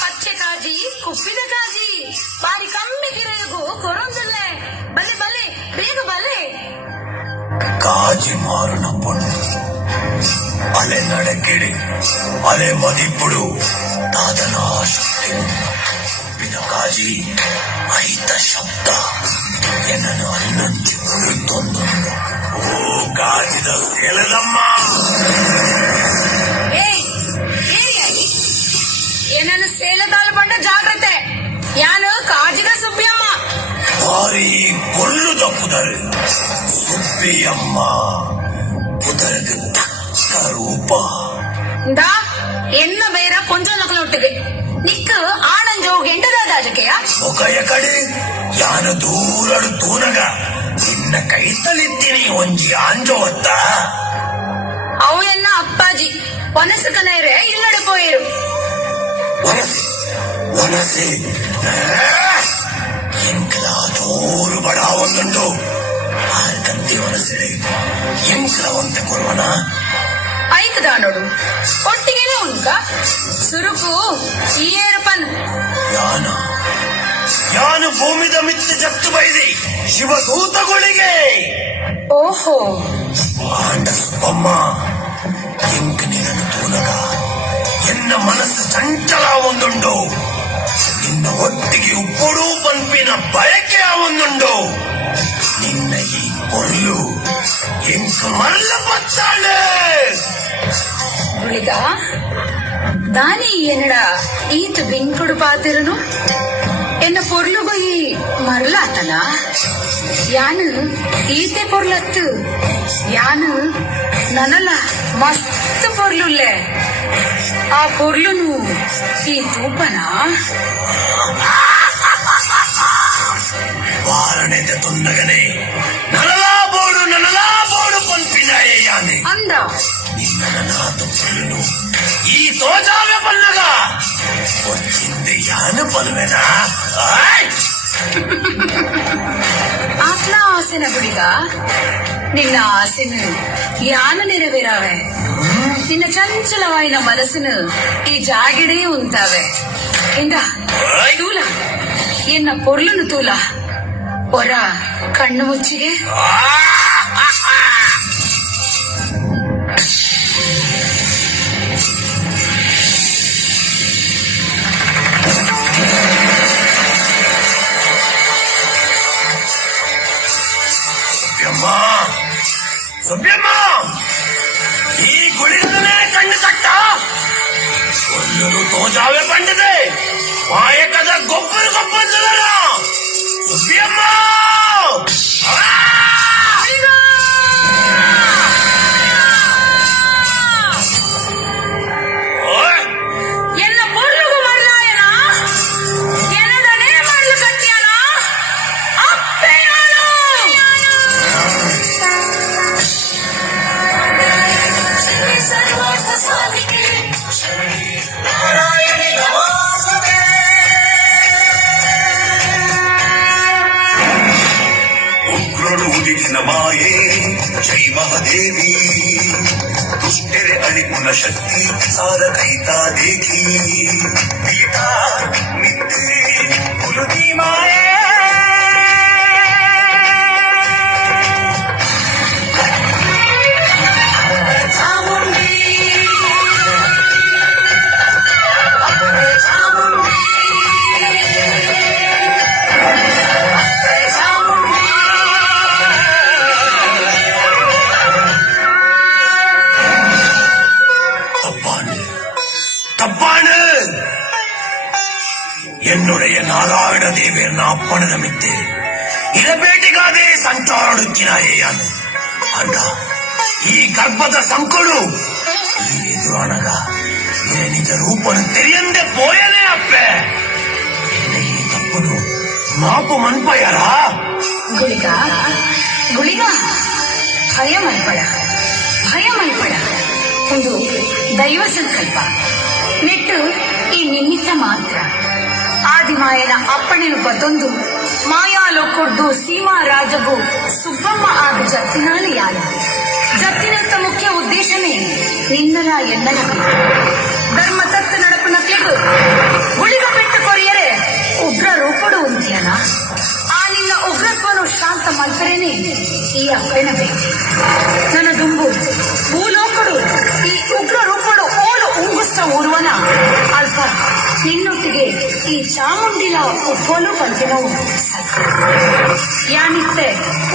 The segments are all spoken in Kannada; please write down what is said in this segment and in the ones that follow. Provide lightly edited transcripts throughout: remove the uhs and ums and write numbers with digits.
ಪಚ್ಚೆ ಕಾಜಿ ಕುಪ್ಪಿದ ಕಾಜಿ ಬಾರಿ ಕಮ್ಮಿ ಗಿರೆಗೂ ಕೊರೊಂದಿಲ್ಲೆ ಬಲೆ ಬಲೆ ಬೇಗ ಬಲೆ காஜி மாறின பொண்ணு అలే నడకెడి అలే మదిప్పుడు దాదనాశక్తి ఉన్న కాజీ ಐತ ಶಬ್ದ ಎನ್ನನ್ನು ಅನ್ನಂತೆ ಬರುತ್ತೊಂದು ಓ ಕಾಜಿದ ಸೇಲದಮ್ಮ ಏನನ್ನು ಸೇಲದಾಲ ಬಂಡ ಜಾಗ್ರತೆ ಯಾನು ಕಾಜಿದ ಸುಬ್ಬಿಯಮ್ಮ ಭಾರಿ ಕೊಲ್ಲು ತಪ್ಪುದರು ಸುಬ್ಬಿಯಮ್ಮ புதருக்கு தக்க ரூபா என்ன ಬೇರ ಕೊಂಚನೊಟ್ಟಿಗೆ ನಿಕ್ಕ ಆನಂಜೋ ಎಂಟದಾಜಕೆಯ ಮುಖಯ ಕಡೆ ಯಾನ ದೂರಡು ತೂನಗ ನಿನ್ನ ಕೈತಲಿದ್ದೀನಿ ಒಂಜಿ ಆಂಜೋವತ್ತ ಅವು ಎನ್ನ ಅಪ್ಪಾಜಿ ಒನಸು ಕನೇರೆ ಇಲ್ಲಡೆ ಪೋಯಿರು ಒನಸಿ ಒನಸಿ ಎಂಕಲ ದೂರು ಬಡ ಒಂದುಂಟು ಆರ್ಕಂತಿ ಒನಸಿಡೆ ಎಂಕಲ ಒಂತ ಕೊರುವನ ಐಕದಾ ನೋಡು ಒಟ್ಟಿಗೆನೆ ಉಂಕ ಸುರುಕು ಈ ಏರಪನ್ ಯಾನು ಭೂಮಿದ ಮಿತ್ತು ಜಪ್ತು ಬೈದಿ ಶಿವದೂತಗಳಿಗೆ ಓಹೋ ಆಂಡ ಸುಬ್ಬಮ್ಮ ಎಂಕ ನಿನ್ನನ್ನು ತೂನಗ ಎನ್ನ ಮನಸ್ಸು ಚಂಚಲ ಒಂದುಂಡು ನಿನ್ನ ಒಟ್ಟಿಗೆ ಉಪ್ಪುಡು ಪಂಪಿನ ಬಯಕೆ ಒಂದುಂಡು ನಿನ್ನ ಈ ಕೊಲ್ಲು ಎಂಕ ಮರಳ ಪತ್ತಾಳೆ ಗುಳಿಗ ದಾನಿ ಎನ್ನಡ ಈತ ಬಿಂಕುಡು ಪಾತಿರನು ಎನ್ನ ಪೊರ್ಲುಗು ಈ ಮರಳಾತನ ಯಾನು ಈತೆ ಪೊರ್ಲತ್ತು ಯಾನು ನನಲ ಮಸ್ತ್ ಪೊರ್ಲುಲ್ಲೆ ಆ ಪೊರ್ಲುನು ಈ ತೂಪನ ವಾರಣೆದ ತುನ್ನಗನೆ ನನಲಾ ಬೋಡು ಪಂಪಿನಾಯೇ ಯಾನೆ ಅಂದ ನಿನ್ನ ನಾತು ಪೊರ್ಲುನು ಈ ತೋಜಾವೆ ಪನ್ನಗ వచ్చింది యాను పలువేనా ಆತ್ನ ಆಸೆನ ಗುಳಿಗ ನಿನ್ನ ಆಸೆನು ಯಾನು ನೆರವೇರಾವೆ ನಿನ್ನ ಚಂಚಲವಾಯಿನ ಮನಸ್ಸುನು ಈ ಜಾಗಿಡೇ ಉಂತಾವೆ ಇಂದ ತೂಲ ಎನ್ನ ಪೊರ್ಲುನು ತೂಲ ಒರ ಕಣ್ಣು ಮುಚ್ಚಿಗೆ ಸುಬ್ಯಮ್ಮ ಈ ಗುಳಿಗನೇ ಕಣ್ಣು ತಟ್ಟ ಒಲ್ಲರು ತೋಜಾವೆ ಪಂಡದೆ ಮಾಯಕದ ಗೊಬ್ಬರ ಸುಬ್ಯಮ್ಮ ಎನ್ನ ಪೊರ್ಲುಗು ಮರಲಾಯನ ಎನ್ನದನೇ ಮರಳು ಕಟ್ಟಿಯನ ಅಪ್ಪೆಯಾನು ಉಗ್ರರು ಉದಿಸಿನ ಮಾಯೆ ಜೈ ಮಹಾದೇವಿ ದುಷ್ಟೆರೆ ಅಳಿಪುನ ಶಕ್ತಿ ಸಾರ ಕೈತಾ ದೇಖಿ ಪೀಠಾ ಮಿತ್ತಿ ಕುಲುದಿ ಮಾಯೆ தப்பானு என்னுடைய நாராயண தேவேர் அப்பனத மித்து இடಬೇಟಿಗಾದೆ ಸಂಚಾರಡುಕ್ಕಿನಾಯೇಯಾನು ಅಂದ ಈ ಗರ್ಭದ ಸಂಕುಳು ಈ ಎದುರಾನಗ ನಿಜ ರೂಪನು ತೆರಿಯಂದೆ ಪೋಯನೇ ಅಪ್ಪೆ ಈ ತಪ್ಪನು ಮಾಪು ಮನ್ಪಯರ ಗುಳಿಗ ಗುಳಿಗ ಭಯ ಮಲ್ಪಡ ಒಂದು ದೈವ ಸಂಕಲ್ಪ ನೆಟ್ಟು ಈ ನಿಮಿತ್ತ ಮಾತ್ರ ಆದಿಮಾಯನ ಅಪ್ಪಣೆನು ಬತ್ತೊಂದು ಮಾಯಾಲೋಕೊಡ್ದು ಸೀಮಾ ರಾಜಗು ಸುಬ್ಬಮ್ಮ ಆದ ಜತ್ತಿನಾಲಿ ಯಾರು ಜತ್ತಿನಂತ ಮುಖ್ಯ ಉದ್ದೇಶನೇ ನಿನ್ನಲ ಎನ್ನಲ ಧರ್ಮ ತತ್ವ ನಡಪು ನಕ್ಲೆಗು ನಿನ್ನೊಟ್ಟಿಗೆ ಈ ಚಾಮುಂಡಿಲ ಉಪ್ಪೋಲು ಪಂಪಿನವು ಯಾನಿತ್ತೆ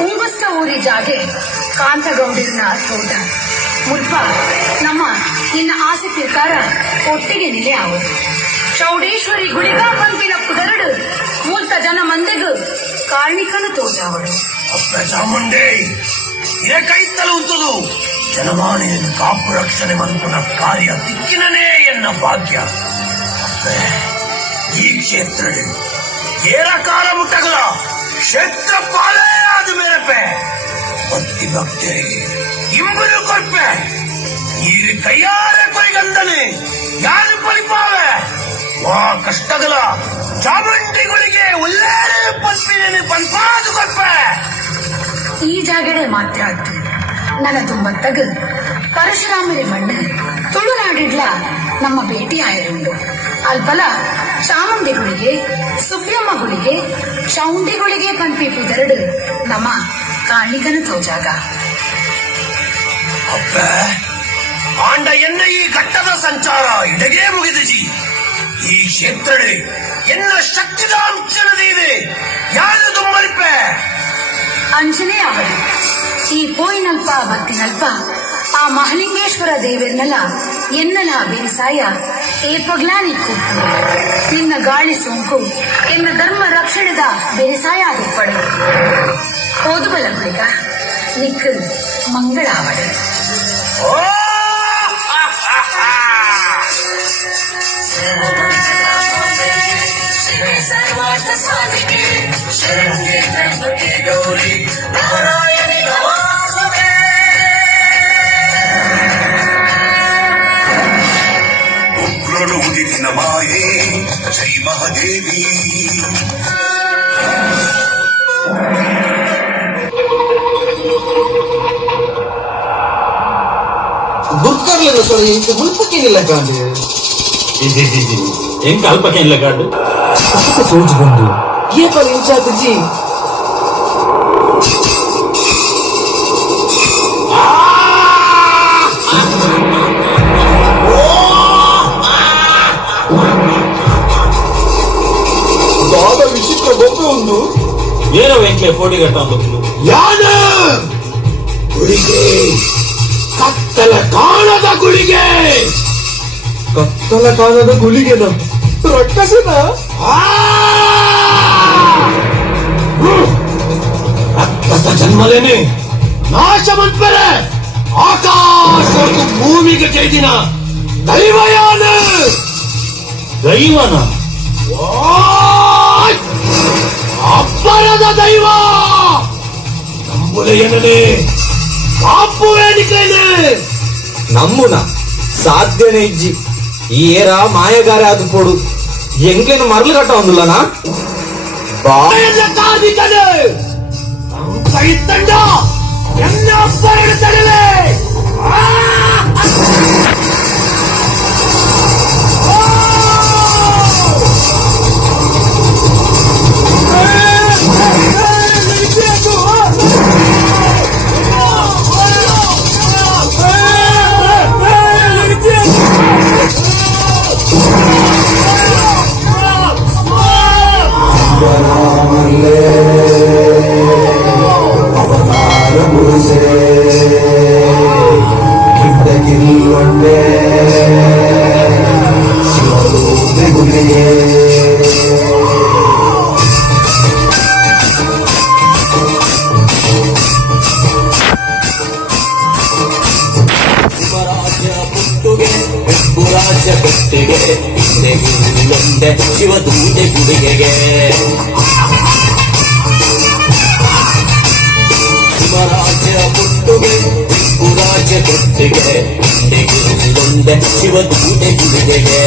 ಉಂಗುಸ್ತ ಊರಿ ಜಾಗೆ ಕಾಂತಗೌಡಿರ್ನ ತೋಟ ಮುಲ್ಪ ನಮ್ಮ ನಿನ್ನ ಆಸೆ ಪ್ರಕಾರ ಒಟ್ಟಿಗೆ ನಿಲೆ ಆವು ಚೌಡೇಶ್ವರಿ ಗುಳಿಗ ಪಂಪಿನ ಪುದರಡು ಮೂಲ್ತ ಜನ ಮಂದೆಗು ಕಾರ್ಣಿಕನು ತೋಜಾವಡು ಅಪ್ಪ ಚಾಮುಂಡಿ ಕೈತ್ತಲು ಉಂಟದು ಜನಮಾನೆಯನ್ನು ಕಾಪು ರಕ್ಷಣೆ ಮಂಕುನ ಕಾರ್ಯ ದಿಕ್ಕಿನೇ ಎನ್ನ ಭಾಗ್ಯ ಅಪ್ಪೆ ಈ ಕ್ಷೇತ್ರ ಏರ ಕಾಲ ಮುಟ್ಟಗಲ ಕ್ಷೇತ್ರ ಪಾಲೇ ಆದ ಮೇರಪ್ಪೆ ಭಕ್ತಿ ಭಕ್ತರಿಗೆ ಇಂಬರು ಕೊಡ್ಪೆ ನೀರು ಕೈಯಾರೆ ಕೊಯ್ಗಂದನೆ ಯಾರು ಪಲಿಪಾವೆ ವಾ ಕಷ್ಟಗಲ ಚಾಮುಂಡಿಗಳಿಗೆ ಒಳ್ಳೆ ಪಲ್ಪಿನ ಪಲ್ಪಾದು ಕೊಡ್ಪೆ ಈ ಜಾಗಡೆ ಮಾತ್ರ ಆಯ್ತು ನನ್ನ ತುಂಬ ತಗ ಪರಶುರಾಮರಿ ಮಣ್ಣು ತುಳುನಾಡಿಡ್ಲ ನಮ್ಮ ಭೇಟಿ ಆಯರುಂಡು ಅಲ್ಪಲ ಚಾಮುಂಡಿಗಳಿಗೆ ಸುಬ್ರಹ್ಮಗಳಿಗೆ ಚೌಂಡಿಗಳಿಗೆ ಪಂಪಿ ಪುದರಡು ನಮ್ಮ ಕಾಣಿಕನ ತೋಜಾಗ ಅಪ್ಪ ಆಂಡ ಎನ್ನ ಈ ಘಟ್ಟದ ಸಂಚಾರ ಇಡಗೇ ಮುಗಿದಿಜಿ ಈ ಕ್ಷೇತ್ರಡೆ ಎನ್ನ ಶಕ್ತಿದ ಅಂಚನದಿದೆ ಯಾರು ದುಮ್ಮರಿಪೆ ಅಂಜನೇ ಅವರು ಈ ಪೋಯಿನಲ್ಪ ಭಕ್ತಿನಲ್ಪ ಆ ಮಹಲಿಂಗೇಶ್ವರ ದೇವರನಲ್ಲ ಎನ್ನಲ ಬೇಸಾಯ ಏಪಗ್ಲಾ ನಿಕ್ಕುಪ್ಪು ನಿನ್ನ ಗಾಳಿ ಸೋಂಕು ಎನ್ನ ಧರ್ಮ ರಕ್ಷಣೆದ ಬೇಸಾಯ ಆದಿಪ್ಪಡು ಓದುಬಲ ಬಳಿಕ ನಿಕ್ಕು ಮಂಗಳಾವಡು ಓ ಸರ್ವಾರ್ಥ ಸಾಧಿಕೆ ಶರಣೆ ಗಣಪತಿ ಗೌರಿ ನಾರಾಯಣಿ ನಮಃ ಉಗ್ರಳು ಉದಿಸಿನ ಮಾಯೆ ಜೈ ಮಹಾದೇವಿ ಗುರ್ತಾಗ್ಲಿಲ್ಲ ಸರ್ ಇಂಕ ಮುಲ್ಪಕ್ಕೇನಿಲ್ಲ ಕಾಂಡಿ ಎಂಕ ಅಲ್ಪಕ್ಕೇನಿಲ್ಲ ಕಾಂಡು ಅಕ್ಕ ಸೋಚಿಕೊಂಡು ಏಪಲ್ ಇಂಚಾತಜಿ ಬಾದ ವಿಚಿತ್ರ ಗೊಬ್ಬೆ ಒಂದು ಏನೋ ಎಂಕ್ಲೆ ಪೋಟಿ ಗಟ್ಟ ಅಂತ ಯಾನ ಗುಳಿಗೆ ಕತ್ತಲ ಕಾಣದ ಗುಳಿಗೆ ಕತ್ತಲ ಕಾಲದ ಗುಳಿಗೆನ ರಕ್ಕಸನ ರಕ್ಕಸ ಜನ್ಮಲೇನೆ ನಾಶ ಮನ್ಪರೆ ಆಕಾಶ ಭೂಮಿಗೆ ಕೈದಿನ ದೈವಯಾನ ದೈವನ ಅಬ್ಬರದ ದೈವ ನಂಬುಲೆಯನೇ ಕಾಪು ವೇದಿಕೆನೆ ನಮ್ಮುನ ಸಾಧ್ಯನೇ ಇಜ್ಜಿ ಈ ಏರ ಮಾಯಗಾರೆ ಅದು ಪೋಡು ಎಂಗ್ಲೇನ ಮರಳು ಕಟ್ಟ ಒಂದಿಲ್ಲನಾ ಬಾಯನ್ನ ಕಾದಿದ್ದನೆ ಕೈ ತಂಡ ಎಲ್ಲ ಅಪ್ಪ ಇಡುತ್ತಡಲೆ ರಾಜ್ಯ ಕಟ್ಟಿಗೆ ಹಿಂದೆ ಇಲ್ಲೊಂದೆ ಶಿವದೂತೆ ಗುಡಿಗೆಗೆ ಶಿವರಾಜ್ಯ ಪುಟ್ಟುಗೆ ರಾಜ್ಯ ಕಟ್ಟಿಗೆ ಹಿಂದೆ ಇಲ್ಲೊಂದೆ ಶಿವದೂತೆ ಗುಡಿಗೆಗೆ